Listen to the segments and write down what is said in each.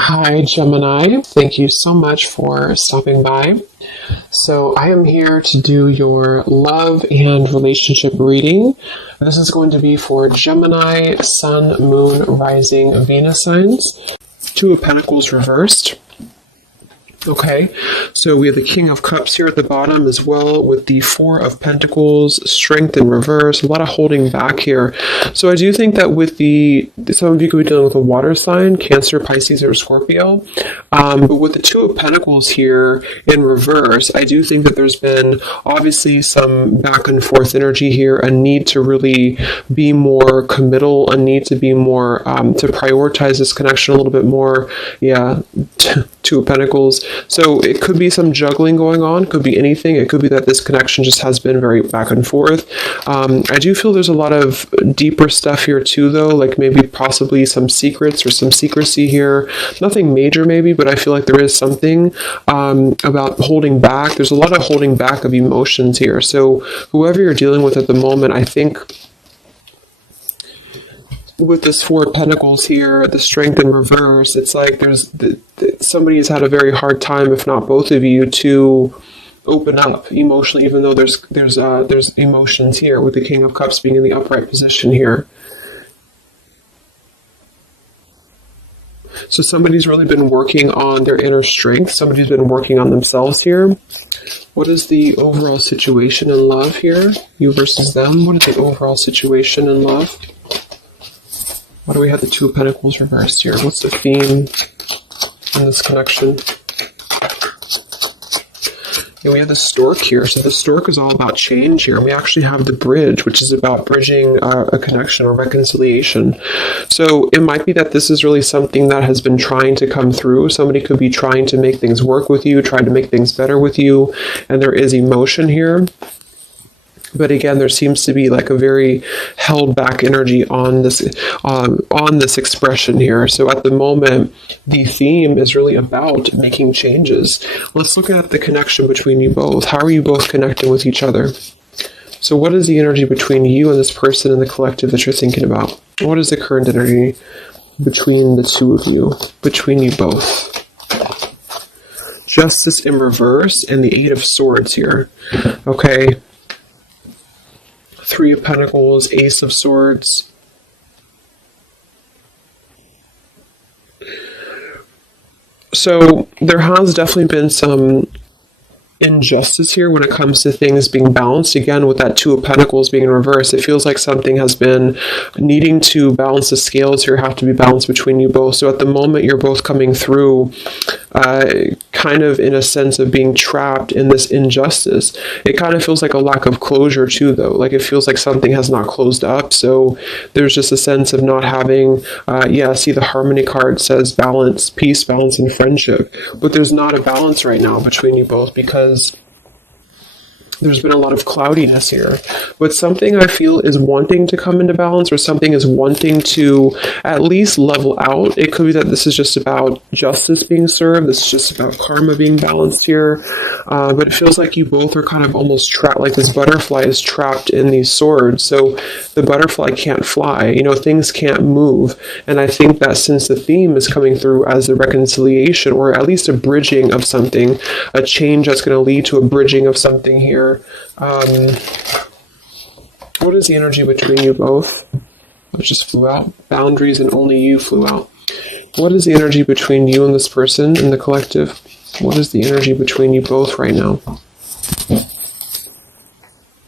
Hi, Gemini. Thank you so much for stopping by. So, I am here to do your love and relationship reading. This is going to be for Gemini, Sun, Moon, Rising, Venus signs. Two of Pentacles reversed. Okay, so we have the King of Cups here at the bottom as well with the Four of Pentacles, Strength in reverse, a lot of holding back here. So I do think that with some of you could be dealing with a water sign, Cancer, Pisces, or Scorpio. But with the Two of Pentacles here in reverse, I do think that there's been obviously some back and forth energy here, a need to really be more committal, a need to be more, to prioritize this connection a little bit more. Yeah, Two of Pentacles. So it could be some juggling going on, could be anything. It could be that this connection just has been very back and forth. I do feel there's a lot of deeper stuff here too, though, like maybe possibly some secrets or some secrecy here. Nothing major maybe, but I feel like there is something about holding back. There's a lot of holding back of emotions here. So whoever you're dealing with at the moment, I think with this Four of Pentacles here, the Strength in reverse, it's like somebody has had a very hard time, if not both of you, to open up emotionally, even though there's emotions here with the King of Cups being in the upright position here. So somebody's really been working on their inner strength. Somebody's been working on themselves here. What is the overall situation in love here? You versus them. What is the overall situation in love? Why do we have the Two of Pentacles reversed here? What's the theme in this connection? And we have the Stork here. So the Stork is all about change here. And we actually have the Bridge, which is about bridging a connection or reconciliation. So it might be that this is really something that has been trying to come through. Somebody could be trying to make things work with you, trying to make things better with you. And there is emotion here. But again, there seems to be like a very held back energy on this expression here. So at the moment, the theme is really about making changes. Let's look at the connection between you both. How are you both connecting with each other? So what is the energy between you and this person in the collective that you're thinking about? What is the current energy between the two of you, between you both? Justice in reverse and the Eight of Swords here. Okay. Three of Pentacles, Ace of Swords. So there has definitely been some injustice here when it comes to things being balanced. Again, with that Two of Pentacles being in reverse, it feels like something has been needing to balance. The scales here have to be balanced between you both. So at the moment, you're both coming through kind of in a sense of being trapped in this injustice. It kind of feels like a lack of closure too, though. Like it feels like something has not closed up. So there's just a sense of not having, see the Harmony card says balance, peace, balance, and friendship. But there's not a balance right now between you both because there's been a lot of cloudiness here. But something I feel is wanting to come into balance, or something is wanting to at least level out. It could be that this is just about justice being served. This is just about karma being balanced here. But it feels like you both are kind of almost trapped, like this butterfly is trapped in these swords. So the butterfly can't fly. Things can't move. And I think that since the theme is coming through as the reconciliation, or at least a bridging of something, a change that's going to lead to a bridging of something here. What is the energy between you both? I just flew out. Boundaries and only you flew out. What is the energy between you and this person in the collective? What is the energy between you both right now?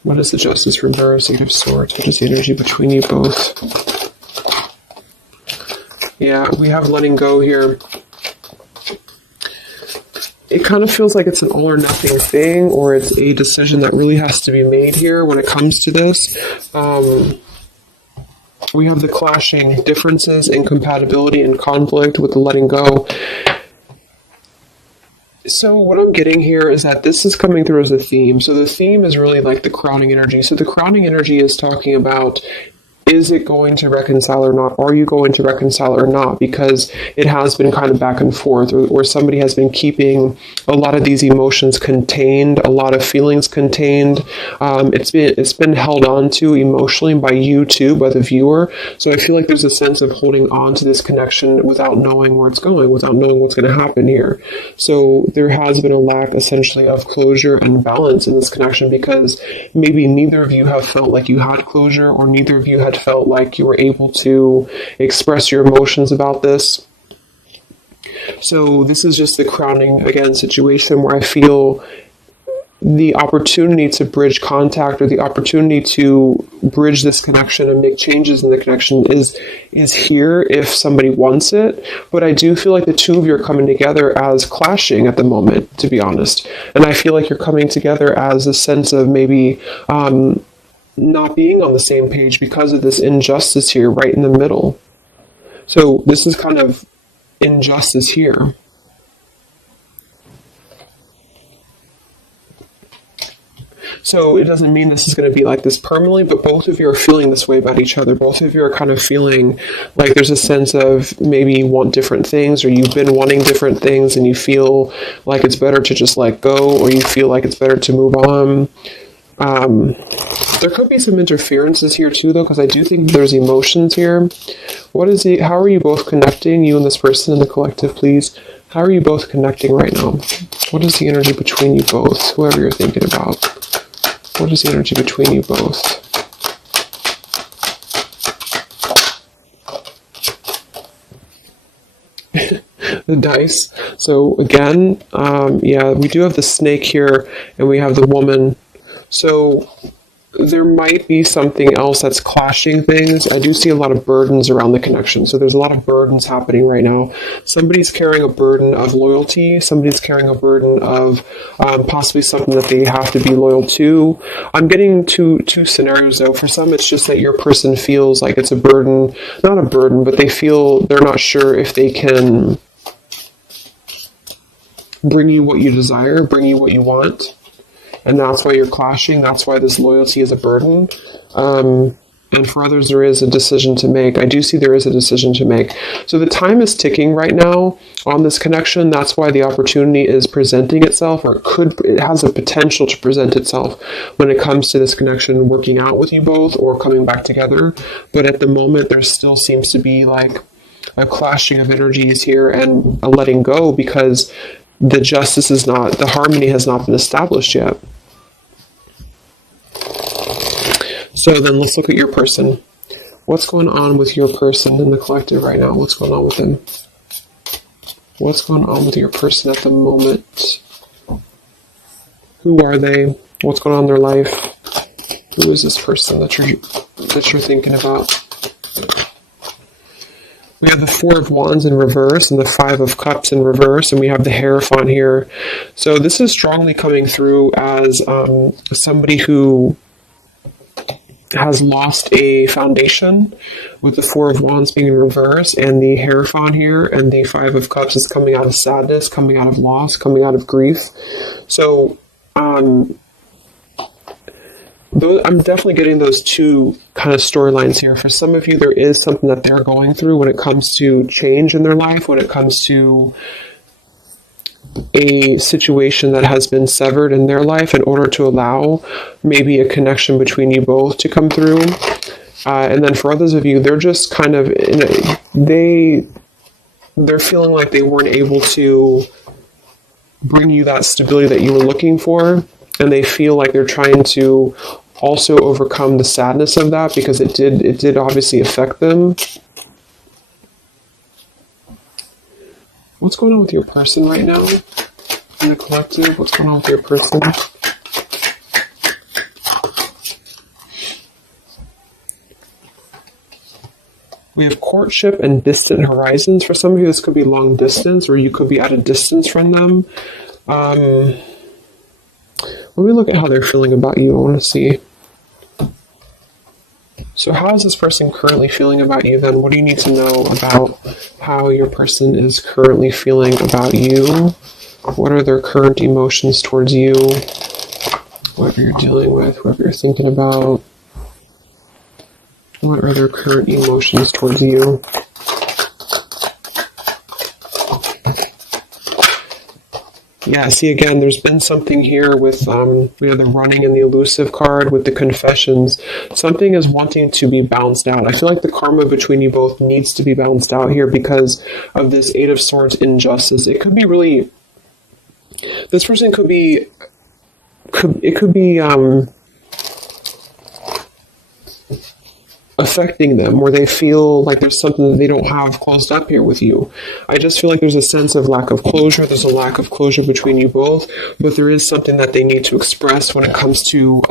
What is the Justice reverse, Eight of Swords? What is the energy between you both? Yeah, we have letting go here. It kind of feels like it's an all or nothing thing, or it's a decision that really has to be made here when it comes to this. We have the clashing differences, incompatibility, and conflict with the letting go. So what I'm getting here is that this is coming through as a theme. So the theme is really like the crowning energy. So the crowning energy is talking about is it going to reconcile or not? Are you going to reconcile or not? Because it has been kind of back and forth, or somebody has been keeping a lot of these emotions contained, a lot of feelings contained. It's been held on to emotionally by you too, by the viewer. So I feel like there's a sense of holding on to this connection without knowing where it's going, without knowing what's going to happen here. So there has been a lack essentially of closure and balance in this connection, because maybe neither of you have felt like you had closure, or neither of you had felt like you were able to express your emotions about this. So this is just the crowning, again, situation where I feel the opportunity to bridge contact, or the opportunity to bridge this connection and make changes in the connection is here if somebody wants it. But I do feel like the two of you are coming together as clashing at the moment, to be honest. And I feel like you're coming together as a sense of maybe not being on the same page because of this injustice here right in the middle. So this is kind of injustice here. So it doesn't mean this is going to be like this permanently, but both of you are feeling this way about each other. Both of you are kind of feeling like there's a sense of maybe you want different things, or you've been wanting different things, and you feel like it's better to just let go, or you feel like it's better to move on. There could be some interferences here too, though, because I do think there's emotions here. How are you both connecting, you and this person in the collective, please? How are you both connecting right now? What is the energy between you both, whoever you're thinking about? What is the energy between you both? The dice. So again, yeah, we do have the snake here, and we have the woman. So there might be something else that's clashing things. I do see a lot of burdens around the connection. So there's a lot of burdens happening right now. Somebody's carrying a burden of loyalty. Somebody's carrying a burden of possibly something that they have to be loyal to. I'm getting two scenarios, though. For some, it's just that your person feels like it's a burden. Not a burden, but they feel they're not sure if they can bring you what you desire, bring you what you want. And that's why you're clashing. That's why this loyalty is a burden. And for others, there is a decision to make. I do see there is a decision to make. So the time is ticking right now on this connection. That's why the opportunity is presenting itself, or it has a potential to present itself when it comes to this connection working out with you both or coming back together. But at the moment, there still seems to be like a clashing of energies here and a letting go, because the harmony has not been established yet. So then let's look at your person. What's going on with your person in the collective right now? What's going on with them? What's going on with your person at the moment? Who are they? What's going on in their life? Who is this person that you're thinking about? We have the Four of Wands in reverse and the Five of Cups in reverse, and we have the Hierophant here. So this is strongly coming through as somebody who has lost a foundation, with the Four of Wands being in reverse, and the Hierophant here, and the Five of Cups is coming out of sadness, coming out of loss, coming out of grief. So I'm definitely getting those two kind of storylines here. For some of you, there is something that they're going through when it comes to change in their life, when it comes to a situation that has been severed in their life in order to allow maybe a connection between you both to come through. And then for others of you, they're just kind of they're feeling like they weren't able to bring you that stability that you were looking for, and they feel like they're trying to also overcome the sadness of that, because it did obviously affect them. What's going on with your person right now in the collective? What's going on with your person? We have courtship and distant horizons. For some of you, this could be long distance, or you could be at a distance from them. Let me look at how they're feeling about you. I want to see. So how is this person currently feeling about you then? What do you need to know about how your person is currently feeling about you? What are their current emotions towards you? Whatever you're dealing with, whatever you're thinking about. What are their current emotions towards you? Yeah, see, again, there's been something here with we have the running and the elusive card with the confessions. Something is wanting to be balanced out. I feel like the karma between you both needs to be balanced out here because of this Eight of Swords injustice. It could be really, this person could be, it could be affecting them, where they feel like there's something that they don't have closed up here with you. I just feel like there's a sense of lack of closure. There's a lack of closure between you both, but there is something that they need to express when it comes to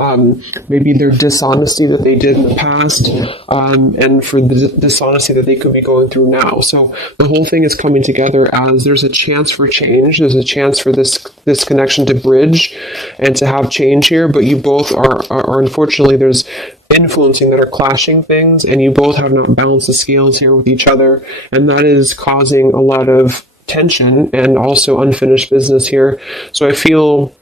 maybe their dishonesty that they did in the past, and for the dishonesty that they could be going through now. So the whole thing is coming together as there's a chance for change. There's a chance for this connection to bridge and to have change here, but you both are unfortunately, there's influencing that are clashing things, and you both have not balanced the scales here with each other, and that is causing a lot of tension and also unfinished business here. So I feel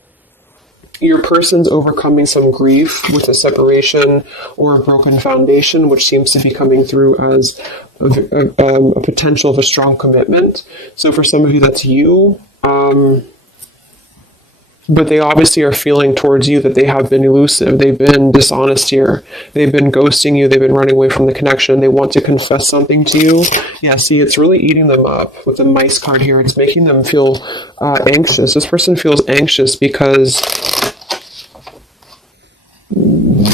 your person's overcoming some grief with a separation or a broken foundation, which seems to be coming through as a potential of a strong commitment. So for some of you, that's you. But they obviously are feeling towards you that they have been elusive. They've been dishonest here. They've been ghosting you. They've been running away from the connection. They want to confess something to you. Yeah, see, it's really eating them up. With the mice card here, it's making them feel anxious. This person feels anxious because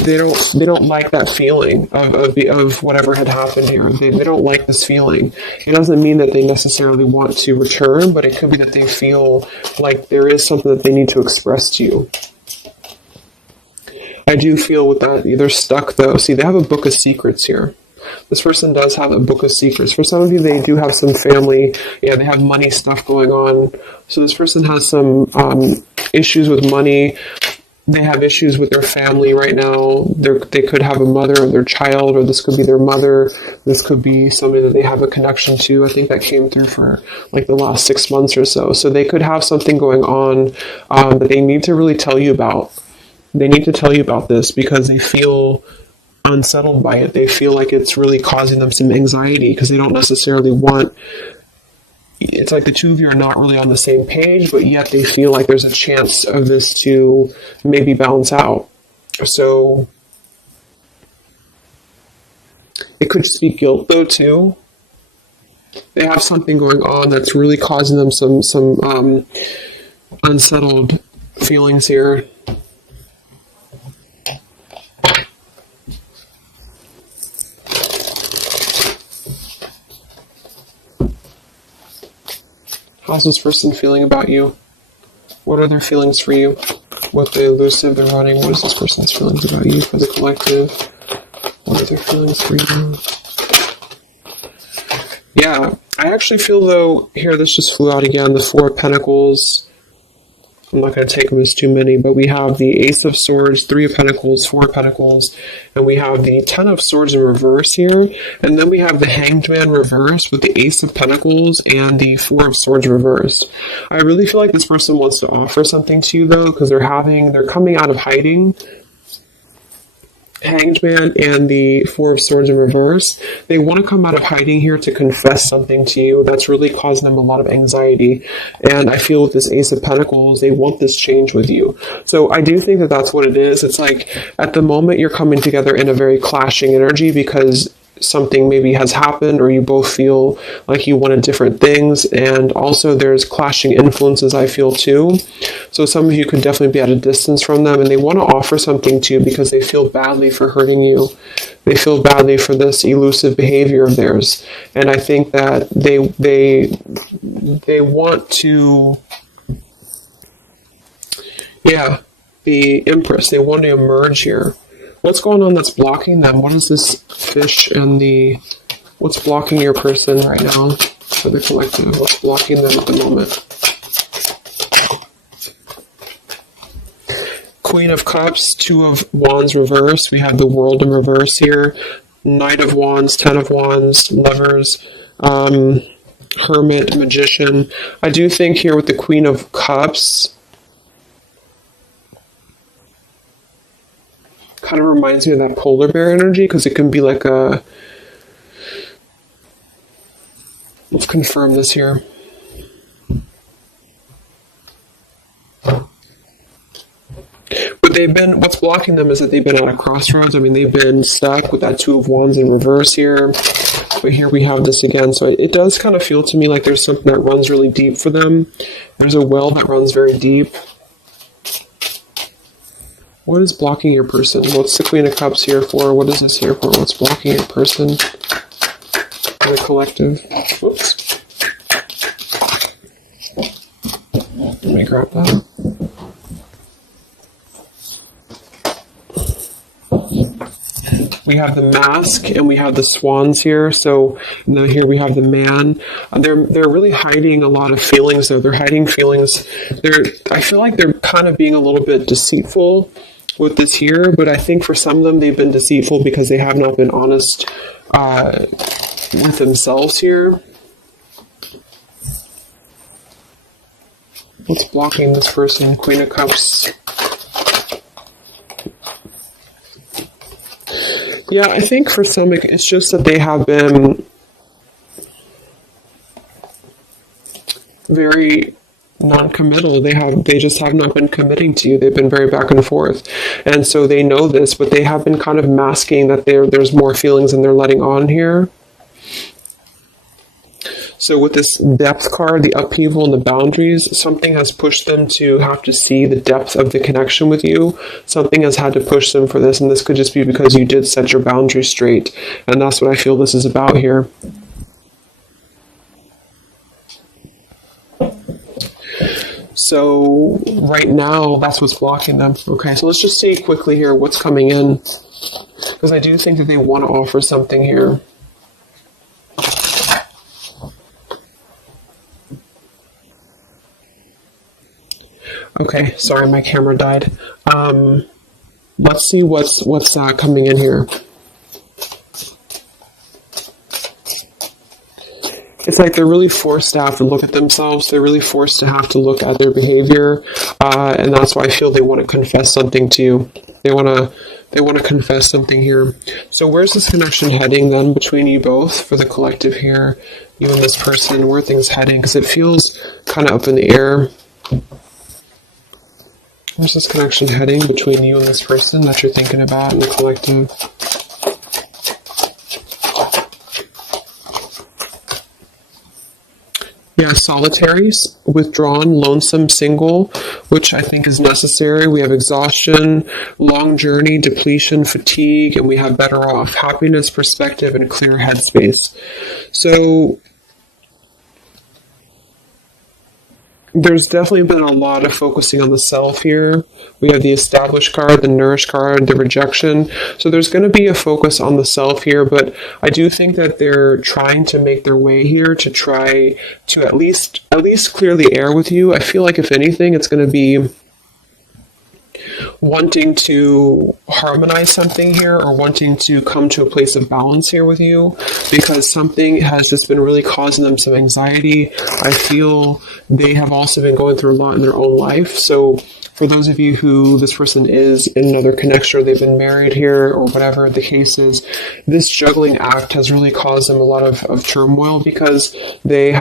they don't like that feeling of whatever had happened here. They don't like this feeling. It doesn't mean that they necessarily want to return, but it could be that they feel like there is something that they need to express to you. I do feel with that, they're stuck though. See, they have a book of secrets here. This person does have a book of secrets. For some of you, they do have some family, yeah, they have money stuff going on. So this person has some issues with money. They have issues with their family right now. They could have a mother or their child, or this could be their mother. This could be somebody that they have a connection to. I think that came through for like the last 6 months or so. So they could have something going on that they need to really tell you about. They need to tell you about this because they feel unsettled by it. They feel like it's really causing them some anxiety because they don't necessarily want. It's like the two of you are not really on the same page, but yet they feel like there's a chance of this to maybe balance out. So it could just be guilt though too. They have something going on that's really causing them some unsettled feelings here. How's this person feeling about you? What are their feelings for you? What the elusive, they're running. What is this person's feelings about you for the collective? What are their feelings for you? Yeah, I actually feel though, here this just flew out again, the Four of Pentacles. I'm not going to take them as too many, but we have the Ace of Swords, Three of Pentacles, Four of Pentacles, and we have the Ten of Swords in reverse here, and then we have the Hanged Man reverse with the Ace of Pentacles and the Four of Swords reversed. I really feel like this person wants to offer something to you though, because they're coming out of hiding. Hanged Man and the Four of Swords in reverse. They want to come out of hiding here to confess something to you that's really causing them a lot of anxiety. And I feel with this Ace of Pentacles, they want this change with you. So I do think that that's what it is. It's like at the moment you're coming together in a very clashing energy because something maybe has happened or you both feel like you wanted different things, and also there's clashing influences I feel too. So some of you could definitely be at a distance from them and they want to offer something to you because they feel badly for hurting you. They feel badly for this elusive behavior of theirs, and I think that they want to, yeah, the Empress, they want to emerge here. What's going on that's blocking them? What is this fish and what's blocking your person right now for the collective? What's blocking them at the moment? Queen of Cups, Two of Wands reverse. We have the World in reverse here. Knight of Wands, Ten of Wands, Lovers, Hermit, Magician. I do think here with the Queen of Cups, Kind of reminds me of that polar bear energy, because it can be like a... Let's confirm this here. But what's blocking them is that they've been at a crossroads. I mean, they've been stuck with that Two of Wands in reverse here. But here we have this again. So it does kind of feel to me like there's something that runs really deep for them. There's a well that runs very deep. What is blocking your person? What's the Queen of Cups here for? What is this here for? What's blocking your person? The collective. Whoops. Let me grab that. We have the Mask and we have the Swans here. So now here we have the Man. They're really hiding a lot of feelings though. They're hiding feelings. I feel like they're kind of being a little bit deceitful with this here, but I think for some of them they've been deceitful because they have not been honest with themselves here. What's blocking this person? Queen of Cups. Yeah, I think for some it's just that they have been very non-committal. They just have not been committing to you. They've been very back and forth. And so they know this, but they have been kind of masking that there's more feelings than they're letting on here. So with this depth card, the upheaval and the boundaries, something has pushed them to have to see the depth of the connection with you. Something has had to push them for this, and this could just be because you did set your boundaries straight. And that's what I feel this is about here. So right now, that's what's blocking them. Okay, so let's just see quickly here what's coming in, because I do think that they want to offer something here. Okay, sorry, my camera died. Let's see what's coming in here. It's like they're really forced to have to look at themselves. They're really forced to have to look at their behavior, and that's why I feel they want to confess something to you. They want to confess something here. So where's this connection heading then between you both for the collective here, you and this person? Where are things heading? Because it feels kind of up in the air. Where's this connection heading between you and this person that you're thinking about in the collective? Yeah, solitary, withdrawn, lonesome, single, which I think is necessary. We have exhaustion, long journey, depletion, fatigue, and we have better off, happiness, perspective, and clear headspace. So there's definitely been a lot of focusing on the self here. We have the established card, the nourished card, the rejection. So there's going to be a focus on the self here, but I do think that they're trying to make their way here to try to at least clear the air with you. I feel like if anything, it's going to be wanting to harmonize something here or wanting to come to a place of balance here with you, because something has just been really causing them some anxiety. I feel they have also been going through a lot in their own life. So for those of you who this person is in another connection, or they've been married here, or whatever the case is, this juggling act has really caused them a lot of turmoil, because they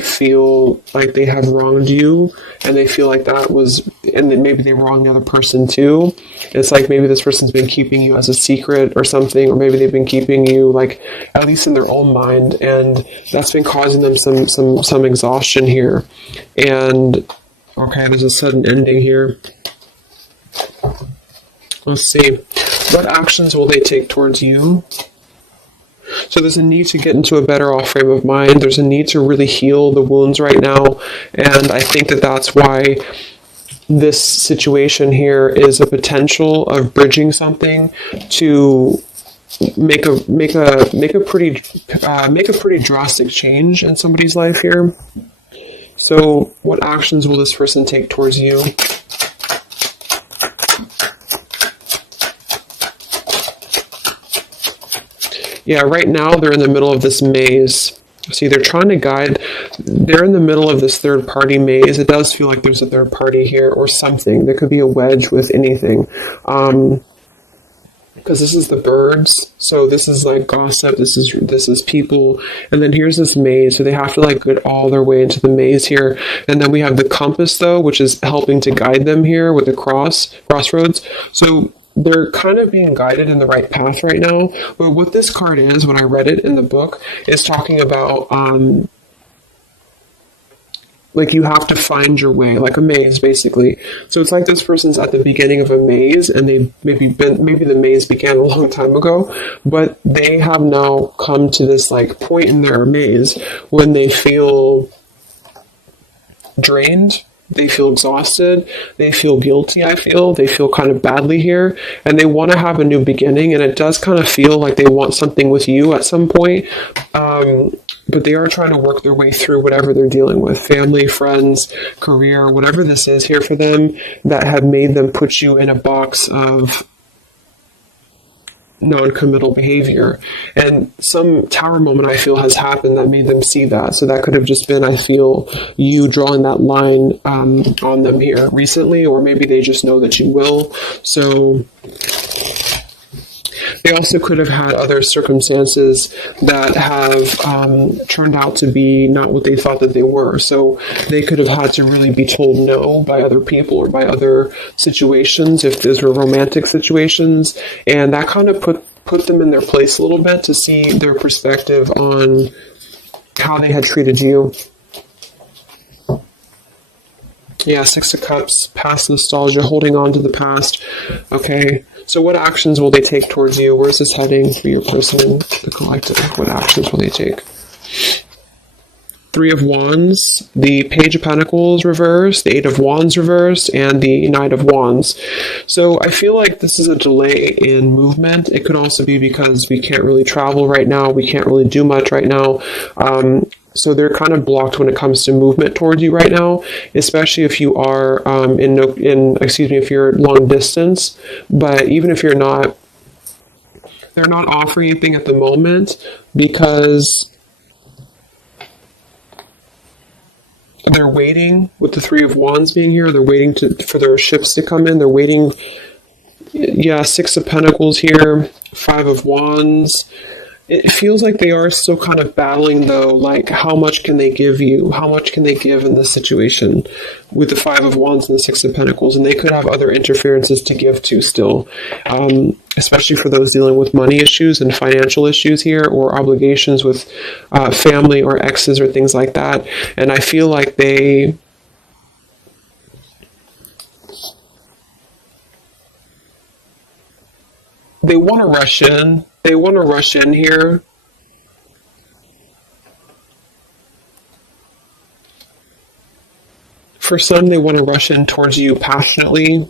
feel like they have wronged you, and they feel like that was, and then maybe they wronged the other person too. It's like maybe this person's been keeping you as a secret or something, or maybe they've been keeping you, like, at least in their own mind, and that's been causing them some exhaustion here. And okay, there's a sudden ending here. Let's see. What actions will they take towards you? So there's a need to get into a better off frame of mind. There's a need to really heal the wounds right now. And I think that that's why this situation here is a potential of bridging something to make a pretty drastic change in somebody's life here. So what actions will this person take towards you? Yeah, right now they're in the middle of this maze. See, they're trying to guide. They're in the middle of this third party maze. It does feel like there's a third party here or something. There could be a wedge with anything. Because this is the birds, so this is like gossip, this is people, and then here's this maze, so they have to like get all their way into the maze here. And then we have the compass though, which is helping to guide them here with the crossroads. So they're kind of being guided in the right path right now. But what this card is, when I read it in the book, is talking about like you have to find your way, like a maze, basically. So it's like this person's at the beginning of a maze, and maybe the maze began a long time ago, but they have now come to this like point in their maze when they feel drained, they feel exhausted, they feel guilty, they feel kind of badly here, and they want to have a new beginning, and it does kind of feel like they want something with you at some point. But they are trying to work their way through whatever they're dealing with, family, friends, career, whatever this is here for them that have made them put you in a box of non-committal behavior. And some tower moment I feel has happened that made them see that. So that could have just been, I feel, you drawing that line on them here recently, or maybe they just know that you will. So they also could have had other circumstances that have turned out to be not what they thought that they were. So they could have had to really be told no by other people or by other situations, if those were romantic situations. And that kind of put them in their place a little bit to see their perspective on how they had treated you. Yeah, Six of Cups, past nostalgia, holding on to the past. Okay, so what actions will they take towards you? Where's this heading for your person in the collective? What actions will they take? Three of Wands, the Page of Pentacles reversed, the Eight of Wands reversed, and the Knight of Wands. So I feel like this is a delay in movement. It could also be because we can't really travel right now. We can't really do much right now. So they're kind of blocked when it comes to movement towards you right now, especially if you are if you're long distance. But even if you're not, they're not offering anything at the moment because they're waiting. With the Three of Wands being here, they're waiting for their ships to come in. They're waiting. Yeah, Six of Pentacles here, Five of Wands. It feels like they are still kind of battling, though, like how much can they give you? How much can they give in this situation with the Five of Wands and the Six of Pentacles? And they could have other interferences to give to still, especially for those dealing with money issues and financial issues here, or obligations with family or exes or things like that. And I feel like they want to rush in. They want to rush in here. For some, they want to rush in towards you passionately.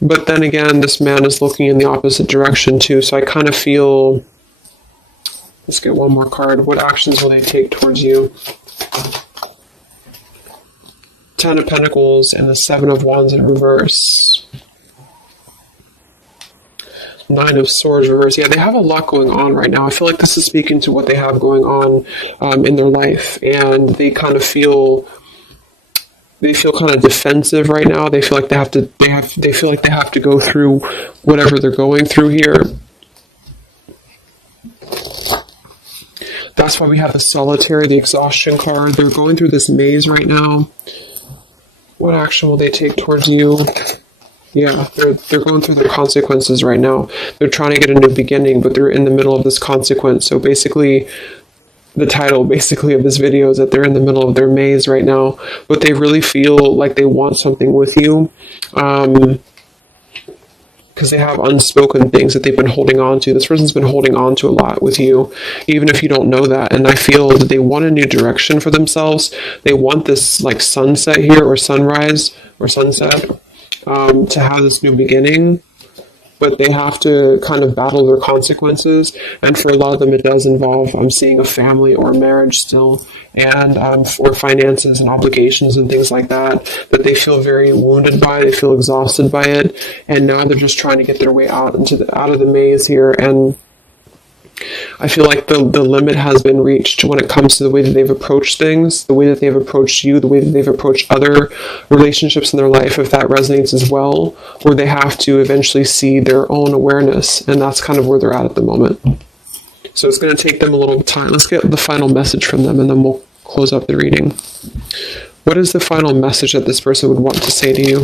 But then again, this man is looking in the opposite direction too. So I kind of feel, let's get one more card. What actions will they take towards you? Ten of Pentacles and the Seven of Wands in reverse. Nine of Swords reverse. Yeah, they have a lot going on right now. I feel like this is speaking to what they have going on in their life, and they kind of feel kind of defensive right now. They feel like they feel like they have to go through whatever they're going through here. That's why we have the Solitary, the Exhaustion card. They're going through this maze right now. What action will they take towards you? Yeah, they're going through their consequences right now. They're trying to get a new beginning, but they're in the middle of this consequence. So basically, the title of this video is that they're in the middle of their maze right now, but they really feel like they want something with you. Because they have unspoken things that they've been holding on to. This person's been holding on to a lot with you, even if you don't know that. And I feel that they want a new direction for themselves. They want this like sunset here, or sunrise, or sunset, to have this new beginning. but they have to kind of battle their consequences. And for a lot of them, it does involve, I'm seeing, a family or marriage still, and or finances and obligations and things like that they feel very wounded by. They feel exhausted by it, and now they're just trying to get their way out of the maze here. And I feel like the limit has been reached when it comes to the way that they've approached things, the way that they've approached you, the way that they've approached other relationships in their life, if that resonates as well, where they have to eventually see their own awareness, and that's kind of where they're at the moment. So it's going to take them a little time. Let's get the final message from them, and then we'll close up the reading. What is the final message that this person would want to say to you?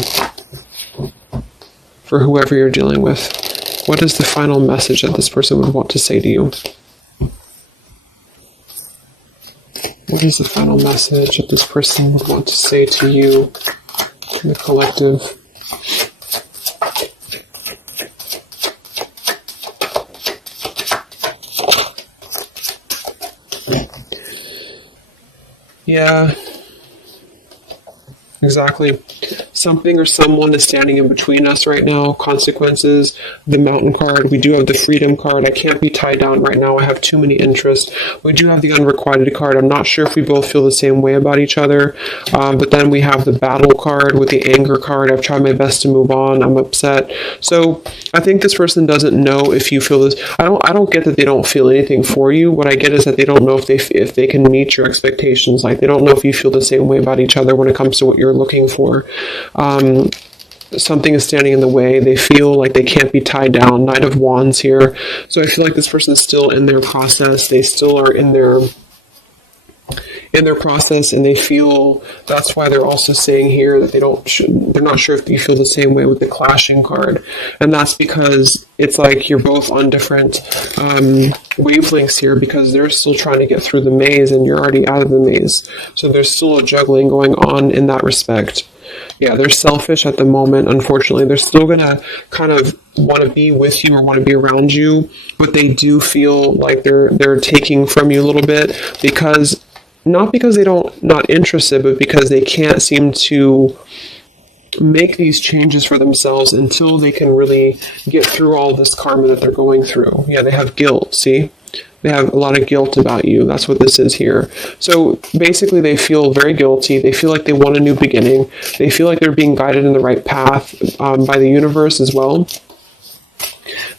For whoever you're dealing with. What is the final message that this person would want to say to you? What is the final message that this person would want to say to you, to the collective? Yeah, exactly. Something or someone is standing in between us right now. Consequences, the Mountain card. We do have the Freedom card. I can't be tied down right now. I have too many interests. We do have the Unrequited card. I'm not sure if we both feel the same way about each other. But then we have the Battle card with the Anger card. I've tried my best to move on. I'm upset. So I think this person doesn't know if you feel this. I don't get that they don't feel anything for you. What I get is that they don't know if they can meet your expectations. Like, they don't know if you feel the same way about each other when it comes to what you're looking for. Something is standing in the way. They feel like they can't be tied down. Knight of Wands here. So I feel like this person is still in their process. They still are in their process, and they feel that's why they're also saying here that they're not sure if you feel the same way with the Clashing card. And that's because it's like you're both on different wavelengths here, because they're still trying to get through the maze and you're already out of the maze. So there's still a juggling going on in that respect. Yeah, they're selfish at the moment, unfortunately. They're still going to kind of want to be with you or want to be around you, but they do feel like they're taking from you a little bit, because not because they don't not interested, but because they can't seem to make these changes for themselves until they can really get through all this karma that they're going through. Yeah, they have guilt, see? They have a lot of guilt about you. That's what this is here. So basically they feel very guilty. They feel like they want a new beginning. They feel like they're being guided in the right path by the universe as well.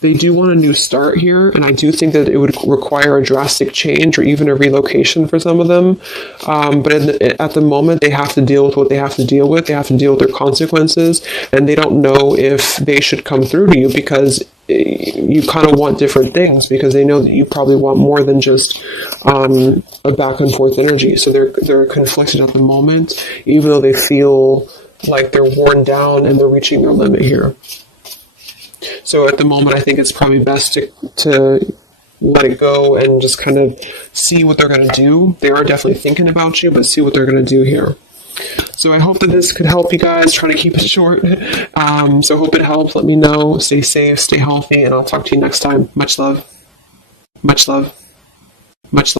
They do want a new start here, and I do think that it would require a drastic change or even a relocation for some of them. But at the moment, they have to deal with what they have to deal with. They have to deal with their consequences, and they don't know if they should come through to you, because you kind of want different things, because they know that you probably want more than just a back and forth energy. So they're conflicted at the moment, even though they feel like they're worn down and they're reaching their limit here. So at the moment, I think it's probably best to let it go and just kind of see what they're going to do. They are definitely thinking about you, but see what they're going to do here. So I hope that this could help you guys. Trying to keep it short. So hope it helps. Let me know. Stay safe, stay healthy, and I'll talk to you next time. Much love. Much love. Much love.